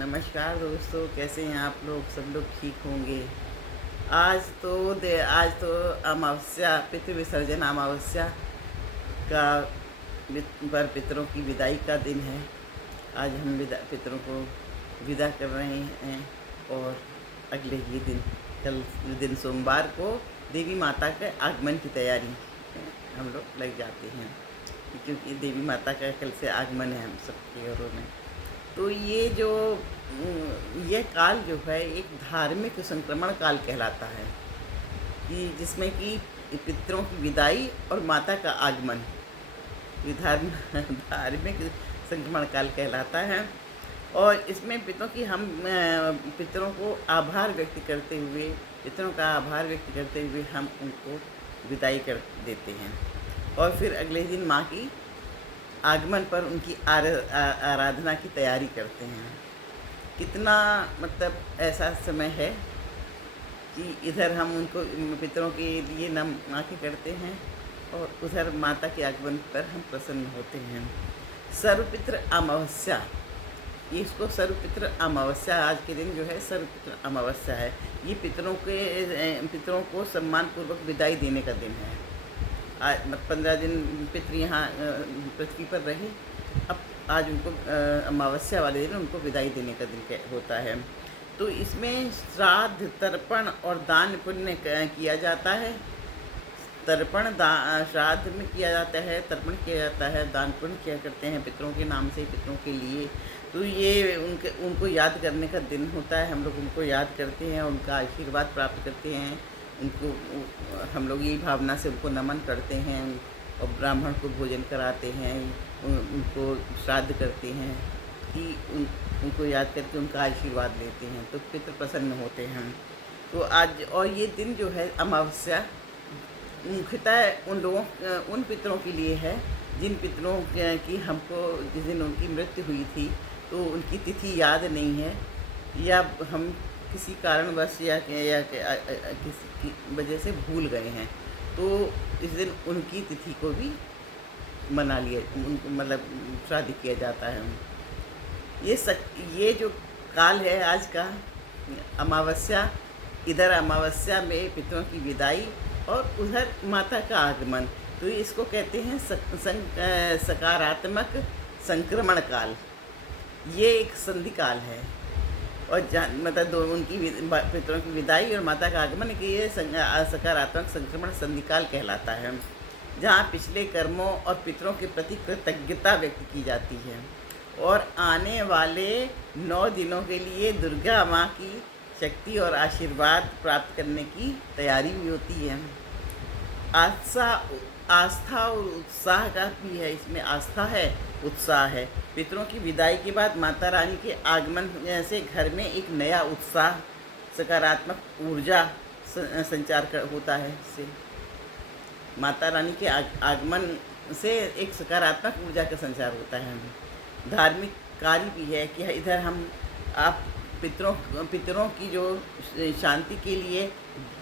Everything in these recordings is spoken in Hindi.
नमस्कार दोस्तों, कैसे हैं आप लोग? सब लोग ठीक होंगे। आज तो अमावस्या, पितृ विसर्जन अमावस्या का पर पितरों की विदाई का दिन है। आज हम पितरों को विदा कर रहे हैं और अगले ही दिन, कल दिन सोमवार को देवी माता के आगमन की तैयारी हम लोग लग जाते हैं, क्योंकि देवी माता का कल से आगमन है हम सबके घरों में। तो ये काल जो है एक धार्मिक संक्रमण काल कहलाता है, कि जिसमें कि पितरों की विदाई और माता का आगमन, ये धार्मिक संक्रमण काल कहलाता है। और इसमें पितरों को आभार व्यक्त करते हुए, पितरों का आभार व्यक्त करते हुए हम उनको विदाई कर देते हैं। और फिर अगले दिन माँ की आगमन पर उनकी आराधना की तैयारी करते हैं। कितना मतलब ऐसा समय है कि इधर हम उनको पितरों के लिए नम-आँखें करते हैं और उधर माता के आगमन पर हम प्रसन्न होते हैं। सर्वपितृ अमावस्या, ये इसको सर्वपितृ अमावस्या, आज के दिन जो है सर्वपितृ अमावस्या है। ये पितरों को सम्मानपूर्वक विदाई देने का दिन है। 15 दिन पितृ यहाँ पृथ्वी पर रहे, अब आज उनको अमावस्या वाले दिन उनको विदाई देने का दिन होता है। तो इसमें श्राद्ध, तर्पण और दान पुण्य किया जाता है। श्राद्ध में किया जाता है, तर्पण किया जाता है, दान पुण्य किया करते हैं पितरों के नाम से, पितरों के लिए। तो ये उनको याद करने का दिन होता है। हम लोग उनको याद करते हैं, उनका आशीर्वाद प्राप्त करते हैं। उनको हम लोग यही भावना से उनको नमन करते हैं और ब्राह्मण को भोजन कराते हैं, उनको श्राद्ध करते हैं, कि उनको याद करके उनका आशीर्वाद लेते हैं, तो पितृ प्रसन्न होते हैं। तो आज और ये दिन जो है अमावस्या, मुख्यतः उन पितरों के लिए है जिन पितरों की हमको जिस दिन उनकी मृत्यु हुई थी तो उनकी तिथि याद नहीं है, या हम किसी कारणवश या किसी की वजह से भूल गए हैं, तो इस दिन उनकी तिथि को भी मना लिया, उनको मतलब श्राद्ध किया जाता है। ये जो काल है आज का अमावस्या, इधर अमावस्या में पितरों की विदाई और उधर माता का आगमन, तो इसको कहते हैं सकारात्मक संक्रमण काल। ये एक संधि काल है, और मतलब उनकी पितरों की विदाई और माता का आगमन के ये सकारात्मक संक्रमण संधिकाल कहलाता है, जहाँ पिछले कर्मों और पितरों के प्रति कृतज्ञता व्यक्त की जाती है और आने वाले 9 दिनों के लिए दुर्गा माँ की शक्ति और आशीर्वाद प्राप्त करने की तैयारी भी होती है। आस्था और उत्साह का भी है, इसमें आस्था है, उत्साह है। पितरों की विदाई के बाद माता रानी के आगमन से घर में एक नया उत्साह, सकारात्मक ऊर्जा संचार होता है। इससे माता रानी के आगमन से एक सकारात्मक ऊर्जा का संचार होता है। धार्मिक कार्य भी है कि इधर आप पितरों की जो शांति के लिए,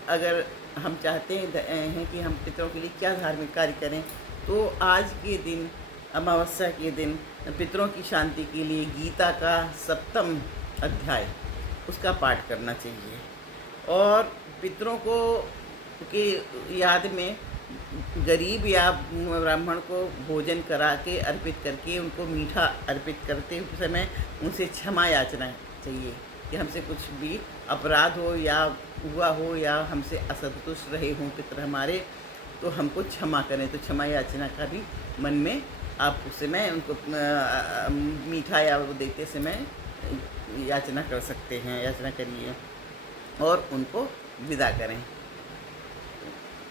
अगर हम चाहते हैं कि हम पितरों के लिए क्या धार्मिक कार्य करें, तो आज के दिन, अमावस्या के दिन, पितरों की शांति के लिए गीता का 7वां अध्याय, उसका पाठ करना चाहिए। और पितरों को के याद में गरीब या ब्राह्मण को भोजन करा के, अर्पित करके, उनको मीठा अर्पित करते समय उनसे क्षमा याचना चाहिए कि हमसे कुछ भी अपराध हो या हुआ हो, या हमसे असंतुष्ट रहे हों पितर हमारे, तो हमको क्षमा करें। तो क्षमा याचना का भी मन में आप उस समय उनको मीठा या वो देते समय याचना कर सकते हैं, याचना करिए और उनको विदा करें।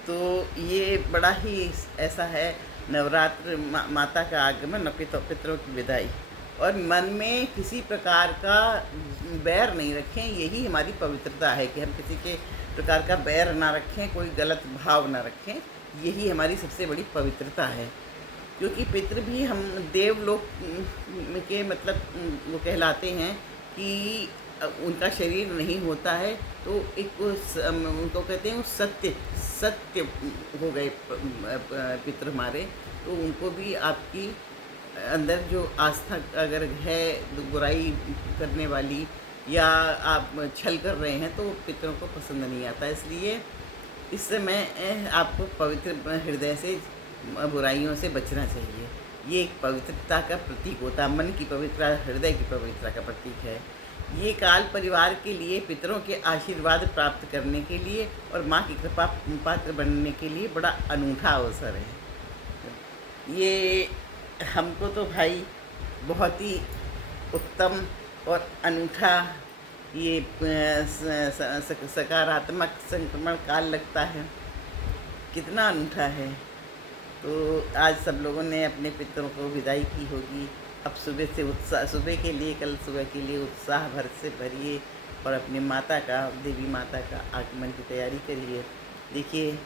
तो ये बड़ा ही ऐसा है, नवरात्र माता का आगमन, पितरों की विदाई, और मन में किसी प्रकार का बैर नहीं रखें। यही हमारी पवित्रता है कि हम किसी के प्रकार का बैर ना रखें, कोई गलत भाव ना रखें। यही हमारी सबसे बड़ी पवित्रता है, क्योंकि पितृ भी हम देवलोक के मतलब वो कहलाते हैं कि उनका शरीर नहीं होता है, तो एक उनको कहते हैं सत्य हो गए पितृ हमारे, तो उनको भी आपकी अंदर जो आस्था अगर है बुराई करने वाली या आप छल कर रहे हैं तो पितरों को पसंद नहीं आता। इसलिए इस समय आपको पवित्र हृदय से बुराइयों से बचना चाहिए। ये एक पवित्रता का प्रतीक होता है, मन की पवित्रता, हृदय की पवित्रता का प्रतीक है। ये काल परिवार के लिए, पितरों के आशीर्वाद प्राप्त करने के लिए और माँ की कृपा पात्र बनने के लिए बड़ा अनूठा अवसर है। ये हमको तो भाई बहुत ही उत्तम और अनूठा ये सकारात्मक संक्रमण काल लगता है। कितना अनूठा है। तो आज सब लोगों ने अपने पितरों को विदाई की होगी। अब सुबह से उत्साह, सुबह के लिए, कल सुबह के लिए उत्साह भर से भरिए और अपनी माता का, देवी माता का आगमन की तैयारी करिए। देखिए,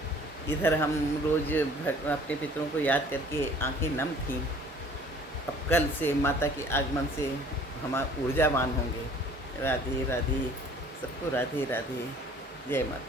इधर हम रोज़ अपने पितरों को याद करके आंखें नम थीं। अब कल से माता के आगमन से हम ऊर्जावान होंगे। राधे राधे, सबको राधे राधे, जय माता।